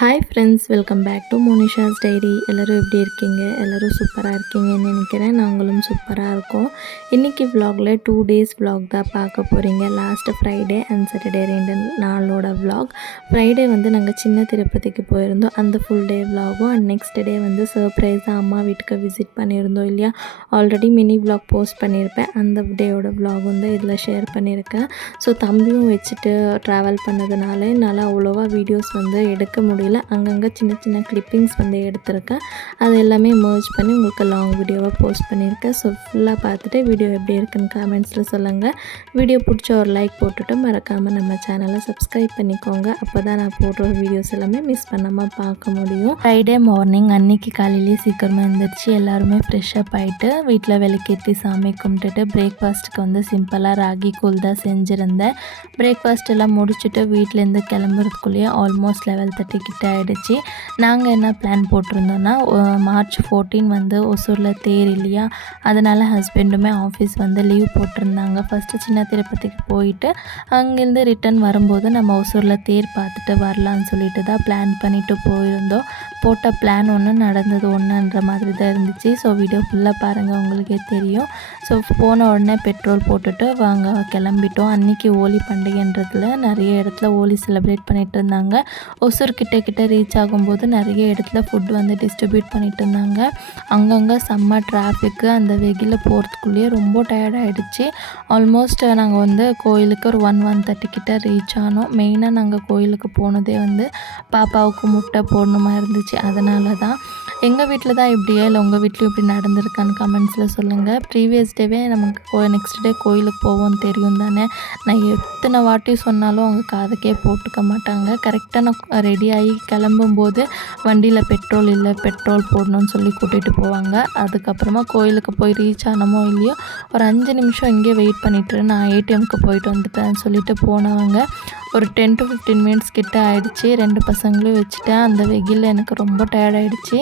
Hi friends, welcome back to Monisha's diary. எல்லோரும் எப்படி இருக்கீங்க? எல்லோரும் சூப்பராக இருக்கீங்கன்னு நினைக்கிறேன். நாங்களும் சூப்பராக இருக்கோம். இன்றைக்கி vlogல 2 days vlog தான் பார்க்க போகிறீங்க. லாஸ்ட்டு ஃப்ரைடே அண்ட் சாட்டர்டே 2 நாளோட vlog. ஃப்ரைடே வந்து நாங்கள் சின்ன திருப்பதிக்கு போயிருந்தோம். அந்த ஃபுல் டே vlogகும் அண்ட் நெக்ஸ்ட் டே வந்து சர்ப்ரைஸாக அம்மா வீட்டுக்கு விசிட் பண்ணியிருந்தோம் இல்லையா. ஆல்ரெடி மினி vlog போஸ்ட் பண்ணியிருப்பேன். அந்த டேயோட vlog வந்து இதில் ஷேர் பண்ணியிருக்கேன். ஸோ தம்பியும் வச்சுட்டு ட்ராவல் பண்ணதுனால என்னால் அவ்வளோவா வீடியோஸ் வந்து எடுக்க முடியல. அங்கங்கே சின்ன சின்ன கிளிப்பிங்ஸ் வந்து எடுத்திருக்கேன். அது எல்லாமே மர்ஜ் பண்ணி உங்களுக்கு லாங் வீடியோவாக போஸ்ட் பண்ணியிருக்கேன். ஸோ ஃபுல்லாக பார்த்துட்டு வீடியோ எப்படி இருக்குன்னு கமெண்ட்ஸில் சொல்லுங்கள். வீடியோ பிடிச்ச ஒரு லைக் போட்டுட்டு மறக்காமல் நம்ம சேனலை சப்ஸ்கிரைப் பண்ணிக்கோங்க. அப்போ தான் நான் போடுற வீடியோஸ் எல்லாமே மிஸ் பண்ணாமல் பார்க்க முடியும். ஃப்ரைடே மார்னிங் அன்றைக்கி காலையிலேயே சீக்கிரமாக எழுந்திரிச்சு எல்லாருமே ஃப்ரெஷ்ஷப் ஆகிட்டு வீட்டில் விளக்கேற்றி சாமி கும்பிட்டுட்டு பிரேக்ஃபாஸ்ட்டுக்கு வந்து சிம்பிளாக ராகி கூழ் தான் செஞ்சுருந்தேன். பிரேக்ஃபாஸ்ட் எல்லாம் முடிச்சுட்டு வீட்டிலேருந்து கிளம்புறதுக்குள்ளேயே ஆல்மோஸ்ட் 11:30 கிட்ட ஆகிடுச்சு. நாங்கள் என்ன பிளான் போட்டிருந்தோன்னா மார்ச் 14 வந்து ஒசூரில் தேர் இல்லையா, அதனால் ஹஸ்பண்டுமே ஆஃபீஸ் வந்து லீவ் போட்டிருந்தாங்க. ஃபஸ்ட்டு சின்ன திருப்பதிக்கு போயிட்டு அங்கேருந்து ரிட்டன் வரும்போது நம்ம ஒசூரில் தேர் பார்த்துட்டு வரலான்னு சொல்லிட்டு தான் பிளான் பண்ணிவிட்டு போயிருந்தோம். போட்ட பிளான் ஒன்று நடந்தது ஒன்றுன்ற மாதிரி தான் இருந்துச்சு. ஸோ வீடியோ ஃபுல்லாக பாருங்கள், உங்களுக்கே தெரியும். ஸோ போன உடனே பெட்ரோல் போட்டுட்டு வாங்க கிளம்பிட்டோம். அன்றைக்கி ஹோலி பண்டிகைன்றதுல நிறைய இடத்துல ஹோலி செலிப்ரேட் பண்ணிகிட்டு இருந்தாங்க. ஒசூர் கிட்ட ரீச் ஆகும்போது நிறைய இடத்துல ஃபுட் வந்து டிஸ்ட்ரிபியூட் பண்ணிட்டு இருந்தாங்க. அங்கங்கே செம்ம டிராஃபிக்கு. அந்த வெயிலில் போகிறதுக்குள்ளேயே ரொம்ப டயர்டாகிடுச்சு. ஆல்மோஸ்ட் நாங்கள் வந்து கோயிலுக்கு ஒரு 1:30 கிட்ட ரீச் ஆனோம். மெயினாக நாங்கள் கோயிலுக்கு போனதே வந்து பாப்பாவுக்கு முட்டை போடணுமா இருந்துச்சு. அதனால தான். எங்கள் வீட்டில் தான் இப்படியே இல்லை உங்கள் வீட்லேயும் இப்படி நடந்திருக்கான்னு கமெண்ட்ஸில் சொல்லுங்கள். ப்ரீவியஸ் டேவே நமக்கு நெக்ஸ்ட் டே கோயிலுக்கு போவோம்னு தெரியும் தானே. நான் எத்தனை வாட்டி சொன்னாலும் அவங்க காதுக்கே போட்டுக்க மாட்டாங்க. கரெக்டாக நான் ரெடி ஆகி கிளம்பும்போது வண்டியில் பெட்ரோல் இல்லை, பெட்ரோல் போடணும்னு சொல்லி கூட்டிகிட்டு போவாங்க. அதுக்கப்புறமா கோயிலுக்கு போய் ரீச் ஆனமோ இல்லையோ ஒரு 5 நிமிஷம் இங்கே வெயிட் பண்ணிவிட்டு நான் ஏடிஎம்க்கு போயிட்டு வந்துட்டேன்னு சொல்லிட்டு போனவங்க ஒரு 10 to 15 மினிட்ஸ் கிட்ட ஆகிடுச்சு. 2 பசங்களையும் வச்சுட்டேன். அந்த வெயிலில் எனக்கு ரொம்ப டயர்டாகிடுச்சு.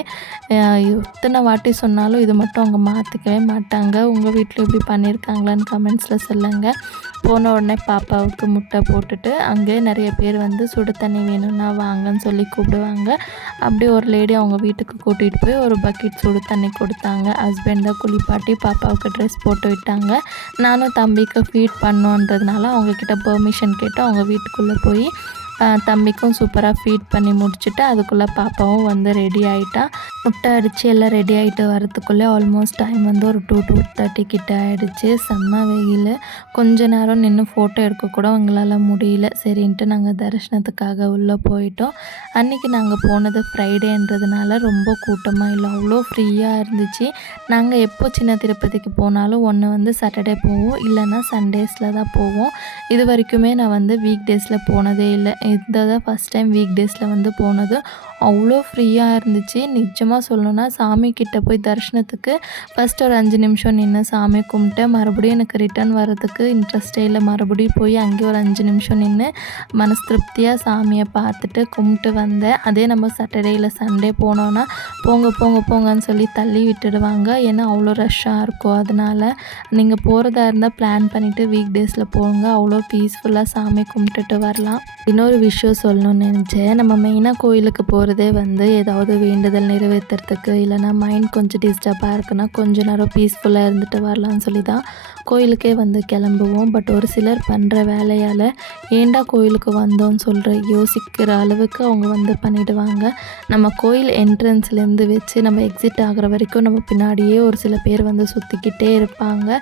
எத்தனை வாட்டி சொன்னாலும் இது மட்டும் அவங்க மாற்றிக்கவே மாட்டாங்க. உங்கள் வீட்டில் இப்படி பண்ணியிருக்காங்களான்னு கமெண்ட்ஸில் சொல்லுங்கள். போன உடனே பாப்பாவுக்கு முட்டை போட்டுட்டு அங்கே நிறைய பேர் வந்து சுடு தண்ணி வேணும்னா வாங்கன்னு சொல்லி கூப்பிடுவாங்க. அப்படியே ஒரு லேடி அவங்க வீட்டுக்கு கூட்டிகிட்டு போய் ஒரு பக்கெட் சுடு தண்ணி கொடுத்தாங்க. ஹஸ்பண்டை குளிப்பாட்டி பாப்பாவுக்கு ட்ரெஸ் போட்டு விட்டாங்க. நானும் தம்பிக்கு ஃபீட் பண்ணோன்றதுனால அவங்கக்கிட்ட பெர்மிஷன் கேட்டு அவங்க வீட்டுக்குள்ளே போய் தம்பிக்கும் சூப்பராக ஃபீட் பண்ணி முடிச்சுட்டு அதுக்குள்ளே பாப்பாவும் வந்து ரெடி ஆகிட்டா. முட்டை அடித்து எல்லாம் ரெடி ஆகிட்டு வரத்துக்குள்ளே ஆல்மோஸ்ட் டைம் வந்து ஒரு 2 to 2:30 கிட்ட ஆகிடுச்சு. செம்ம வெயில். கொஞ்ச நேரம் நின்று ஃபோட்டோ எடுக்கக்கூட எங்களால் முடியல. சரின்ட்டு நாங்கள் தரிசனத்துக்காக உள்ளே போயிட்டோம். அன்றைக்கி நாங்கள் போனது ஃப்ரைடேன்றதுனால ரொம்ப கூட்டமாக இல்லை, அவ்வளோ ஃப்ரீயாக இருந்துச்சு. நாங்கள் எப்போ சின்ன திருப்பதிக்கு போனாலும் ஒன்று வந்து சாட்டர்டே போவோம், இல்லைன்னா சண்டேஸில் தான் போவோம். இது வரைக்குமே நான் வந்து வீக் டேஸில் போனதே இல்லை. இந்த தான் ஃபஸ்ட் டைம் வீக் டேஸில் வந்து போனது. அவ்வளோ ஃப்ரீயாக இருந்துச்சு. நிஜமாக சொல்லணுன்னா சாமி கிட்டே போய் தரிசனத்துக்கு ஃபஸ்ட் ஒரு 5 நிமிஷம் நின்று சாமி கும்பிட்டேன். மறுபடியும் எனக்கு ரிட்டர்ன் வர்றதுக்கு இன்ட்ரெஸ்டே இல்லை. மறுபடியும் போய் அங்கே ஒரு 5 நிமிஷம் நின்று மனசு திருப்தியாக சாமியை பார்த்துட்டு கும்பிட்டு வந்தேன். அதே நம்ம சாட்டர்டே இல்லை சண்டே போனோன்னா போங்கன்னு சொல்லி தள்ளி விட்டுடுவாங்க. ஏன்னா அவ்வளோ ரஷ்ஷாக இருக்கும். அதனால் நீங்கள் போகிறதா இருந்தால் பிளான் பண்ணிவிட்டு வீக் டேஸில் போங்க. அவ்வளோ பீஸ்ஃபுல்லாக சாமி கும்பிட்டுட்டு வரலாம். இன்னொரு விஷயம் சொல்லணும்னு நினச்சேன். நம்ம மெயினாக கோயிலுக்கு போகிறதே வந்து ஏதாவது வேண்டுதல் நிறைவேற்றுறதுக்கு, இல்லைனா மைண்ட் கொஞ்சம் டிஸ்டர்பாக இருக்குன்னா கொஞ்ச நேரம் பீஸ்ஃபுல்லாக இருந்துட்டு வரலான்னு சொல்லி தான் கோயிலுக்கே வந்து கிளம்புவோம். பட் ஒரு சிலர் பண்ணுற வேலையால் ஏண்டா கோயிலுக்கு வந்தோன்னு யோசிக்கிற அளவுக்கு அவங்க வந்து பண்ணிவிடுவாங்க. நம்ம கோயில் என்ட்ரன்ஸ்லேருந்து வச்சு நம்ம எக்ஸிட் ஆகிற வரைக்கும் நம்ம பின்னாடியே ஒரு சில பேர் வந்து சுற்றிக்கிட்டே இருப்பாங்க.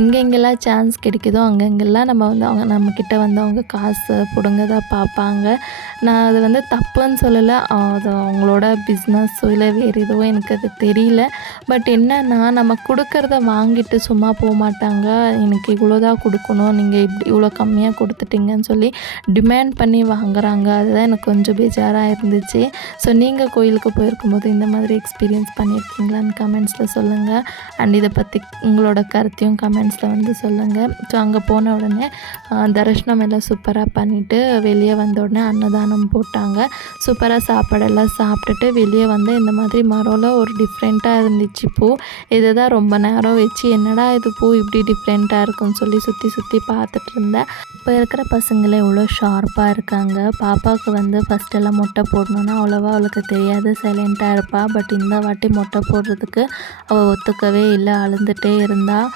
எங்கெங்கெல்லாம் சான்ஸ் கிடைக்குதோ அங்கெங்கெல்லாம் அவங்க நம்மக்கிட்ட வந்து அவங்க காசு பிடுங்க தான் பார்ப்பாங்க. நான் அது வந்து தப்புன்னு சொல்லலை. அது அவங்களோட பிஸ்னஸோ இல்லை வேறு எதுவோ எனக்கு அது தெரியல. பட் என்னன்னா நம்ம கொடுக்கறத வாங்கிட்டு சும்மா போக மாட்டாங்க. எனக்கு இவ்வளோதான் கொடுக்கணும், நீங்கள் இவ்வளோ கம்மியாக கொடுத்துட்டீங்கன்னு சொல்லி டிமாண்ட் பண்ணி வாங்குறாங்க. அதுதான் எனக்கு கொஞ்சம் பேஜாராக இருந்துச்சு. ஸோ நீங்கள் கோயிலுக்கு போயிருக்கும்போது இந்த மாதிரி எக்ஸ்பீரியன்ஸ் பண்ணியிருக்கீங்களான்னு கமெண்ட்ஸில் சொல்லுங்கள். அண்ட் இதை பற்றி உங்களோட கருத்தையும் கமெண்ட்ஸில் வந்து சொல்லுங்கள். ஸோ அங்கே போன உடனே தரிசனம் எல்லாம் சூப்பராக பண்ணிவிட்டு வெளியே வந்தோடனே அன்னதானம் போட்டாங்க. சூப்பராக சாப்பாடெல்லாம் சாப்பிட்டுட்டு வெளியே வந்து இந்த மாதிரி மரம்ல ஒரு டிஃப்ரெண்ட்டாக இருந்துச்சு பூ. இதை தான் ரொம்ப நேரம் வச்சு என்னடா இது பூ இப்படி டிஃப்ரெண்ட்டாக இருக்குன்னு சொல்லி சுற்றி சுற்றி பார்த்துட்டு இருந்தேன். இப்போ இருக்கிற பசங்களே எவ்வளோ ஷார்ப்பாக இருக்காங்க. பாப்பாவுக்கு வந்து ஃபஸ்ட்டெல்லாம் மொட்டை போடணுன்னா அவ்வளோவா அவளுக்கு தெரியாது, சைலண்ட்டாக இருப்பாள். பட் இந்த வாட்டி மொட்டை போடுறதுக்கு அவள் ஒத்துக்கவே இல்லை, அழுந்துகிட்டே இருந்தாள்.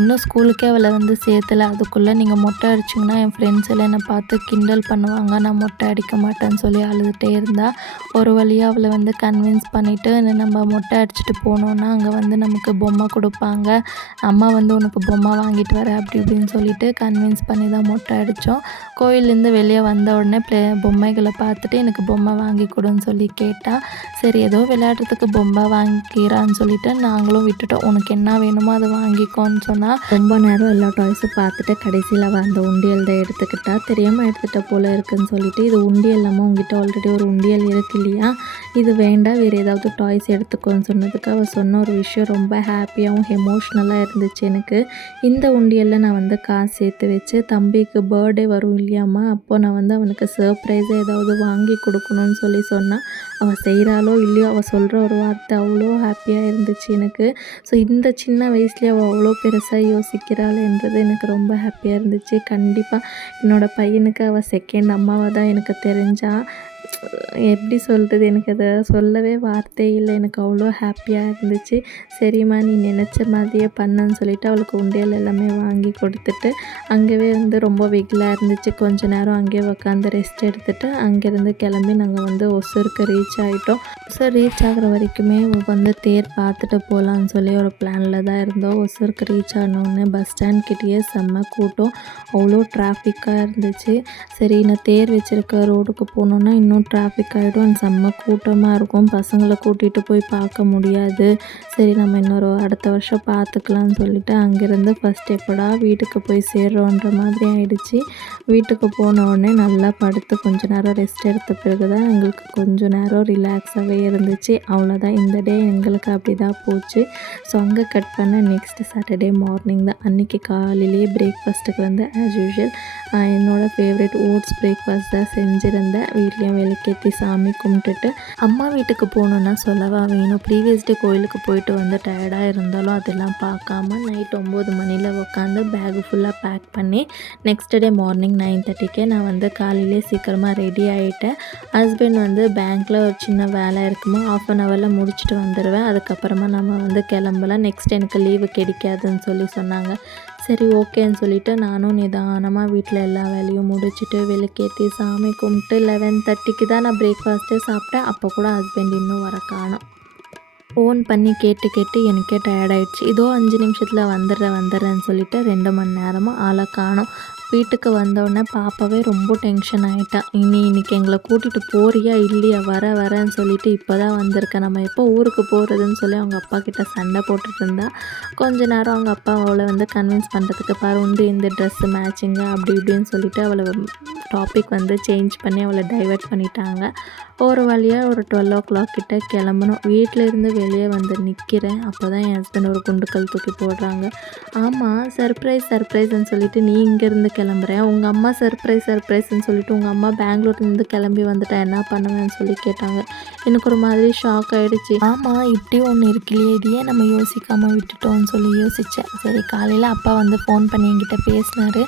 இன்னும் ஸ்கூலுக்கே அவளை வந்து சேர்த்தலை. அதுக்குள்ளே நீங்கள் மொட்டை அடிச்சிங்கன்னா என் ஃப்ரெண்ட்ஸ் எல்லாம் என்னை பார்த்து கிண்டல் பண்ணுவாங்க, நான் மொட்டை அடிக்க மாட்டேன்னு சொல்லி அழுதுகிட்டே இருந்தாள். ஒரு வழியாக அவளை வந்து கன்வின்ஸ் பண்ணிவிட்டு நம்ம மொட்டை அடிச்சுட்டு போனோன்னா அங்கே வந்து நமக்கு பொம்மை கொடுப்பாங்க, அம்மா வந்து உனக்கு பொம்மை வாங்கிட்டு வர அப்படி இப்படின்னு சொல்லிட்டு கன்வின்ஸ் பண்ணி தான் மொட்டை அடித்தோம். கோயிலேருந்து வெளியே வந்த உடனே பொம்மைகளை பார்த்துட்டு எனக்கு பொம்மை வாங்கி கொடுன்னு சொல்லி கேட்டால், சரி ஏதோ விளையாடுறதுக்கு பொம்மை வாங்கிக்கிறான்னு சொல்லிட்டு நாங்களும் விட்டுட்டோம். உனக்கு என்ன வேணுமோ அதை வாங்கிக்கோன்னு சொன்னால் ரொம்ப நேரம் எல்லா டாய்ஸும் பார்த்துட்டு கடைசியில் அந்த உண்டியல் தான் எடுத்துக்கிட்டா. தெரியாமல் எடுத்துகிட்ட போல் இருக்குன்னு சொல்லிட்டு, இது உண்டியல் இல்லாமல் உங்ககிட்ட ஆல்ரெடி ஒரு உண்டியல் இருக்கு இல்லையா, இது வேண்டாம் வேறு ஏதாவது டாய்ஸ் எடுத்துக்கோன்னு சொன்னதுக்கு அவள் சொன்ன ஒரு விஷயம் ரொம்ப ஹாப்பியாகவும் எமோஷ்னலாக இருந்துச்சு எனக்கு. இந்த உண்டியலில் நான் வந்து காசு சேர்த்து வச்சு தம்பிக்கு பர்த்டே வரும் இல்லையாம்மா, அப்போது நான் வந்து அவனுக்கு சர்ப்ரைஸாக ஏதாவது வாங்கி கொடுக்கணும்னு சொல்லி சொன்னால் அவள் செய்கிறாளோ இல்லையோ அவள் சொல்கிற ஒரு வார்த்தை அவ்வளோ ஹாப்பியாக இருந்துச்சு எனக்கு. ஸோ இந்த சின்ன வயசுலேயே அவள் அவ்வளோ பெருசாக யோசிக்கிறாள்ன்றது எனக்கு ரொம்ப ஹாப்பியாக இருந்துச்சு. கண்டிப்பாக என்னோடய பையனுக்கு அவள் செகண்ட் அம்மாவாக தான் எனக்கு தெரிஞ்சா. எப்படி சொல்கிறது, எனக்கு அதை சொல்லவே வார்த்தை இல்லை. எனக்கு அவ்வளோ ஹாப்பியாக இருந்துச்சு. சரிம்மா நீ நினச்ச மாதிரியே பண்ணுன்னு சொல்லிவிட்டு அவளுக்கு உண்டியல் எல்லாமே வாங்கி கொடுத்துட்டு அங்கேயே வந்து ரொம்ப வெயிலாக இருந்துச்சு. கொஞ்ச நேரம் அங்கேயே உட்காந்து ரெஸ்ட் எடுத்துகிட்டு அங்கேருந்து கிளம்பி நாங்கள் வந்து ஒசூருக்கு ரீச் ஆகிட்டோம். ஒசூர் ரீச் ஆகிற வரைக்குமே வந்து தேர் பார்த்துட்டு போகலான்னு சொல்லி ஒரு பிளானில் தான் இருந்தோம். ஒசூருக்கு ரீச் ஆனோடனே பஸ் ஸ்டாண்ட் கிட்டேயே செம்ம கூட்டம், அவ்வளோ டிராஃபிக்காக இருந்துச்சு. சரி நான் தேர் வச்சுருக்க ரோடுக்கு போனோன்னா இன்னும் டிராஃபிக் ஆகிடும், செம்ம கூட்டமாக இருக்கும், பசங்களை கூட்டிகிட்டு போய் பார்க்க முடியாது. சரி நம்ம இன்னொரு அடுத்த வருஷம் பார்த்துக்கலான்னு சொல்லிவிட்டு அங்கேருந்து ஃபஸ்ட் எப்படா வீட்டுக்கு போய் சேர்றோன்ற மாதிரி ஆயிடுச்சு. வீட்டுக்கு போன உடனே நல்லா படுத்து கொஞ்சம் நேரம் ரெஸ்ட் எடுத்த பிறகு தான் எங்களுக்கு கொஞ்சம் நேரம் ரிலாக்ஸாகவே இருந்துச்சு. அவ்வளோதான், இந்த டே எங்களுக்கு அப்படி தான் போச்சு. ஸோ அங்கே கட் பண்ண நெக்ஸ்ட் சாட்டர்டே மார்னிங் தான். அன்றைக்கி காலையிலேயே பிரேக்ஃபாஸ்ட்டுக்கு வந்து ஆஸ் யூஷுவல் என்னோடய ஃபேவரட் ஓட்ஸ் பிரேக்ஃபாஸ்ட் தான் செஞ்சுருந்தேன். வீட்லேயும் விளக்கேற்றி சாமி கும்பிட்டுட்டு அம்மா வீட்டுக்கு போகணுன்னா சொல்லவா வேணும். ப்ரீவியஸ் டே கோயிலுக்கு போயிட்டு வந்து டயர்டாக இருந்தாலும் அதெல்லாம் பார்க்காம நைட் 9 மணியில் உட்காந்து பேகு ஃபுல்லாக பேக் பண்ணி நெக்ஸ்ட் டே மார்னிங் 9:30க்கே நான் வந்து காலையிலே சீக்கிரமாக ரெடி ஆகிட்டேன். ஹஸ்பண்ட் வந்து பேங்க்கில் ஒரு சின்ன வேலை இருக்குமோ ½ அன் ஹவரில் முடிச்சுட்டு வந்துடுவேன், அதுக்கப்புறமா நம்ம வந்து கிளம்பலாம், நெக்ஸ்ட் எனக்கு லீவு கிடைக்காதுன்னு சொல்லி சொன்னாங்க. சரி ஓகேன்னு சொல்லிவிட்டு நானும் நிதானமாக வீட்டில் எல்லா வேலையும் முடிச்சுட்டு விளக்கேற்றி சாமி கும்பிட்டு 11:30க்கு தான் நான் பிரேக்ஃபாஸ்ட்டே சாப்பிட்டேன். அப்போ கூட ஹஸ்பண்ட் இன்னும் வர காணோம். ஃபோன் பண்ணி கேட்டு எனக்கே டயர்டாயிடுச்சு. இதோ 5 நிமிஷத்தில் வந்துடுறேன்னு சொல்லிவிட்டு 2 மணி நேரமாக ஆளை காணோம். வீட்டுக்கு வந்தோடனே பாப்பாவே ரொம்ப டென்ஷன் ஆகிட்டா. இன்னைக்கு எங்களை கூட்டிகிட்டு போறியா இல்லையா, வரேன்னு சொல்லிட்டு இப்போ தான் வந்திருக்கேன், நம்ம எப்போ ஊருக்கு போகிறதுன்னு சொல்லி அவங்க அப்பா கிட்ட சண்டை போட்டுட்டு இருந்தா. கொஞ்ச நேரம் அவங்க அப்பா அவளை வந்து கன்வின்ஸ் பண்ணுறதுக்கு பாரு உண்டு இந்த ட்ரெஸ்ஸு மேட்சிங்கு அப்படி இப்படின்னு சொல்லிவிட்டு அவளை டாபிக் வந்து சேஞ்ச் பண்ணி அவளை டைவர்ட் பண்ணிட்டாங்க. ஒரு வழியாக ஒரு 12 o'clock கிட்டே கிளம்பணும். வீட்டில் இருந்து வெளியே வந்து நிற்கிறேன். அப்போ தான் என் ஹஸ்பண்ட் ஒரு குண்டுக்கல் தூக்கி போடுறாங்க. ஆமாம் சர்ப்ரைஸ்ன்னு சொல்லிட்டு நீ இங்கேருந்து கிளம்புறேன், உங்கள் அம்மா சர்ப்ரைஸ்ன்னு சொல்லிட்டு உங்கள் அம்மா பெங்களூர்லேருந்து கிளம்பி வந்துட்டா என்ன பண்ணுவேன்னு சொல்லி கேட்டாங்க. எனக்கு ஒரு மாதிரி ஷாக் ஆகிடுச்சு. ஆமாம் இப்படி ஒன்று இருக்குல்லையே, இதையே நம்ம யோசிக்காமல் விட்டுட்டோம்னு சொல்லி யோசித்தேன். சரி காலையில் அப்பா வந்து ஃபோன் பண்ணி என்கிட்ட பேசினார்.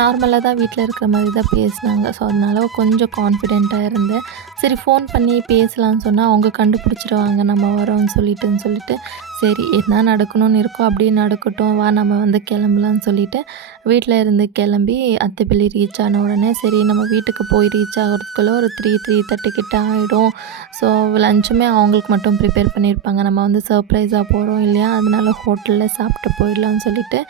நார்மலாக தான் வீட்டில் இருக்கிற மாதிரி தான் பேசினாங்க. ஸோ அதனால கொஞ்சம் கான்ஃபிடெண்ட்டாக இருந்தேன். சரி ஃபோன் பண்ணி பேசலான்னு சொன்னால் அவங்க கண்டுபிடிச்சிடுவாங்க நம்ம வரோன்னு சொல்லிட்டு சரி என்ன நடக்கணும்னு இருக்கோ அப்படியே நடக்கட்டும், வா நம்ம வந்து கிளம்பலான்னு சொல்லிவிட்டு வீட்டில் இருந்து கிளம்பி அத்தைப்பள்ளி ரீச் ஆன உடனே சரி நம்ம வீட்டுக்கு போய் ரீச் ஆகிறதுக்குள்ளே ஒரு 3:30 கிட்ட ஆகிடும். ஸோ லஞ்சுமே அவங்களுக்கு மட்டும் ப்ரிப்பேர் பண்ணியிருப்பாங்க, நம்ம வந்து சர்ப்ரைஸாக போகிறோம் இல்லையா, அதனால ஹோட்டலில் சாப்பிட்டு போயிடலான்னு சொல்லிட்டு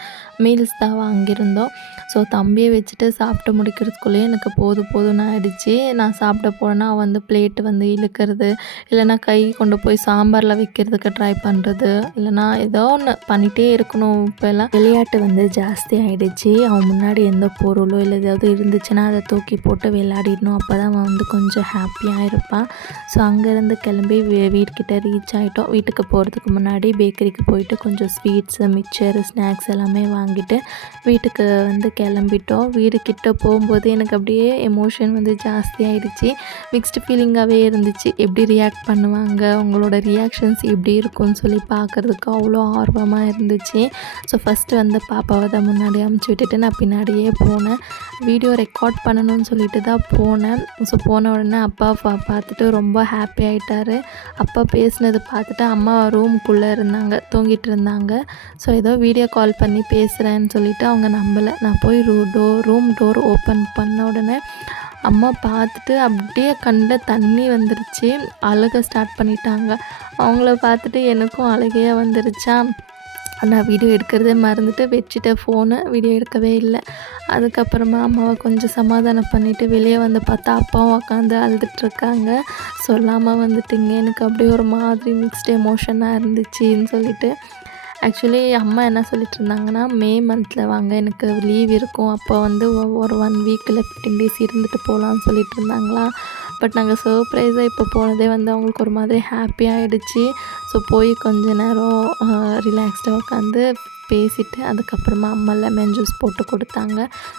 மீல்ஸ் தான் வாங்கியிருந்தோம். ஸோ தம்பியை வச்சுட்டு சாப்பிட்டு முடிக்கிறதுக்குள்ளேயே எனக்கு போதும்னு ஆகிடுச்சு. நான் சாப்பிட போனேன்னா அவன் வந்து பிளேட்டு வந்து இழுக்கிறது, இல்லைனா கை கொண்டு போய் சாம்பாரில் வைக்கிறதுக்கு ட்ரை பண்ணுறது, இல்லைனா ஏதோ ஒன்று பண்ணிகிட்டே இருக்கணும். இப்போல்லாம் விளையாட்டு வந்து ஜாஸ்தி ஆகிடுச்சு. அவன் முன்னாடி எந்த பொருளோ இல்லை ஏதாவது இருந்துச்சுன்னா அதை தூக்கி போட்டு விளையாடிடணும். அப்போ தான் அவன் வந்து கொஞ்சம் ஹாப்பியாக இருப்பான். ஸோ அங்கேருந்து கிளம்பி வீட்டுக்கிட்ட ரீச் ஆகிட்டோம். வீட்டுக்கு போகிறதுக்கு முன்னாடி பேக்கரிக்கு போயிட்டு கொஞ்சம் ஸ்வீட்ஸு, மிக்சர், ஸ்நாக்ஸ் எல்லாமே வாங்கிட்டு வீட்டுக்கு வந்து கிளம்பிட்டோம். வீடு கிட்ட போகும்போது எனக்கு அப்படியே எமோஷன் வந்து ஜாஸ்தி ஆகிடுச்சு. மிக்ஸ்டு ஃபீலிங்காகவே இருந்துச்சு. எப்படி ரியாக்ட் பண்ணுவாங்க, உங்களோட ரியாக்ஷன்ஸ் எப்படி இருக்கும்னு சொல்லி பார்க்குறதுக்கு அவ்வளோ ஆர்வமாக இருந்துச்சு. ஸோ ஃபஸ்ட்டு வந்து பாப்பாவை தான் முன்னாடி அமுச்சு விட்டுட்டு நான் பின்னாடியே போனேன். வீடியோ ரெக்கார்ட் பண்ணணும்னு சொல்லிட்டு தான் போனேன். ஸோ போன உடனே அப்பா பார்த்துட்டு ரொம்ப ஹாப்பி ஆகிட்டாரு. அப்பா பேசினது பார்த்துட்டு அம்மா ரூமுக்குள்ளே இருந்தாங்க, தூங்கிட்டு இருந்தாங்க. ஸோ ஏதோ வீடியோ கால் பண்ணி பேசுகிறேன்னு சொல்லிவிட்டு அவங்க நம்பலை. நான் போய் ரூம் டோர் ஓப்பன் பண்ண உடனே அம்மா பார்த்துட்டு அப்படியே கண்ணில் தண்ணி வந்துருச்சு. அழுக ஸ்டார்ட் பண்ணிட்டாங்க. அவங்கள பார்த்துட்டு எனக்கும் அழுகையாக வந்துருச்சா. நான் வீடியோ எடுக்கிறதே மறந்துட்டு வச்சுட்டேன் ஃபோனை. வீடியோ எடுக்கவே இல்லை. அதுக்கப்புறமா அம்மாவை கொஞ்சம் சமாதானம் பண்ணிவிட்டு வெளியே வந்து பார்த்தா அப்பாவும் உட்காந்து அழுதுட்ருக்காங்க. சொல்லாமல் வந்துட்டிங்க. எனக்கு அப்படியே ஒரு மாதிரி மிக்ஸ்டு எமோஷனாக இருந்துச்சுன்னு சொல்லிட்டு. ஆக்சுவலி அம்மா என்ன சொல்லிட்டு இருந்தாங்கன்னா, மே மந்தில் வாங்க, எனக்கு லீவ் இருக்கும், அப்போ வந்து ஒரு 1 வீக்கில் 15 டேஸ் இருந்துட்டு போகலான்னு சொல்லிட்டு இருந்தாங்களா. பட் நாங்கள் சர்ப்ரைஸாக இப்போ போனதே வந்து அவங்களுக்கு ஒரு மாதிரி ஹாப்பியாகிடுச்சு. ஸோ போய் கொஞ்ச நேரம் ரிலாக்ஸ்டாக உட்காந்து பேசிவிட்டு அதுக்கப்புறமா அம்மா லெமன் ஜூஸ் போட்டு கொடுத்தாங்க.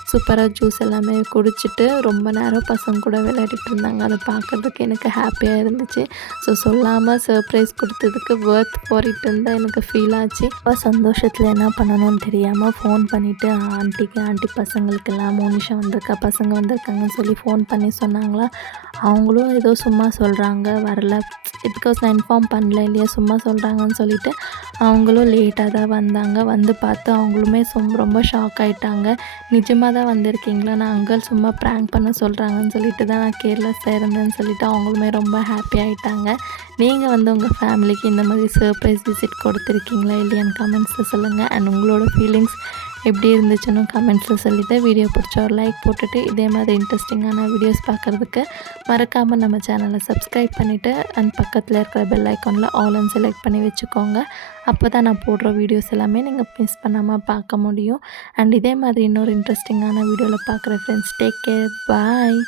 சூப்பராக ஜூஸ் எல்லாமே குடிச்சிட்டு ரொம்ப நேரம் பசங்க கூட விளையாடிட்டு இருந்தாங்க. அதை பார்க்குறதுக்கு எனக்கு ஹாப்பியாக இருந்துச்சு. ஸோ சொல்லாமல் சர்ப்ரைஸ் கொடுத்ததுக்கு ஒர்த் ஃபார் இட் இருந்தால் எனக்கு ஃபீல் ஆச்சு. அப்போ சந்தோஷத்தில் என்ன பண்ணணும்னு தெரியாமல் ஃபோன் பண்ணிவிட்டு ஆண்டி பசங்களுக்கெல்லாம் மோனிஷா வந்திருக்கா, பசங்க வந்திருக்காங்கன்னு சொல்லி ஃபோன் பண்ணி சொன்னாங்களா. அவங்களும் ஏதோ சும்மா சொல்கிறாங்க, வரல, பிகாஸ் நான் இன்ஃபார்ம் பண்ணல இல்லையா, சும்மா சொல்கிறாங்கன்னு சொல்லிவிட்டு அவங்களும் லேட்டாக தான் வந்தாங்க. வந்து பார்த்து அவங்களுமே ரொம்ப ஷாக் ஆகிட்டாங்க. நிஜமாக தான் வந்திருக்கீங்களா, நான் அங்கிள் சும்மா ப்ராங்க் பண்ண சொல்கிறாங்கன்னு சொல்லிட்டு தான் நான் கேர்லெஸ்ஸாக இருந்தேன்னு சொல்லிவிட்டு அவங்களுமே ரொம்ப ஹாப்பி ஆகிட்டாங்க. நீங்கள் வந்து உங்கள் ஃபேமிலிக்கு இந்த மாதிரி சர்ப்ரைஸ் விசிட் கொடுத்துருக்கீங்களா இல்லையான்னு கமெண்ட்ஸில் சொல்லுங்கள். அண்ட் உங்களோட ஃபீலிங்ஸ் எப்படி இருந்துச்சுன்னு கமெண்ட்ஸில் சொல்லிவிட்டு வீடியோ பிடிச்ச ஒரு லைக் போட்டுட்டு இதே மாதிரி இன்ட்ரெஸ்டிங்கான வீடியோஸ் பார்க்குறதுக்கு மறக்காமல் நம்ம சேனலை சப்ஸ்கிரைப் பண்ணிவிட்டு அண்ட் பக்கத்தில் இருக்கிற பெல் ஐக்கானில் ஆல்னு செலக்ட் பண்ணி வச்சுக்கோங்க. அப்போ தான் நான் போடுற வீடியோஸ் எல்லாமே நீங்கள் மிஸ் பண்ணாமல் பார்க்க முடியும். அண்ட் இதே மாதிரி இன்னொரு இன்ட்ரெஸ்டிங்கான வீடியோவில் பார்க்குற ஃப்ரெண்ட்ஸ். டேக் கேர், பாய்.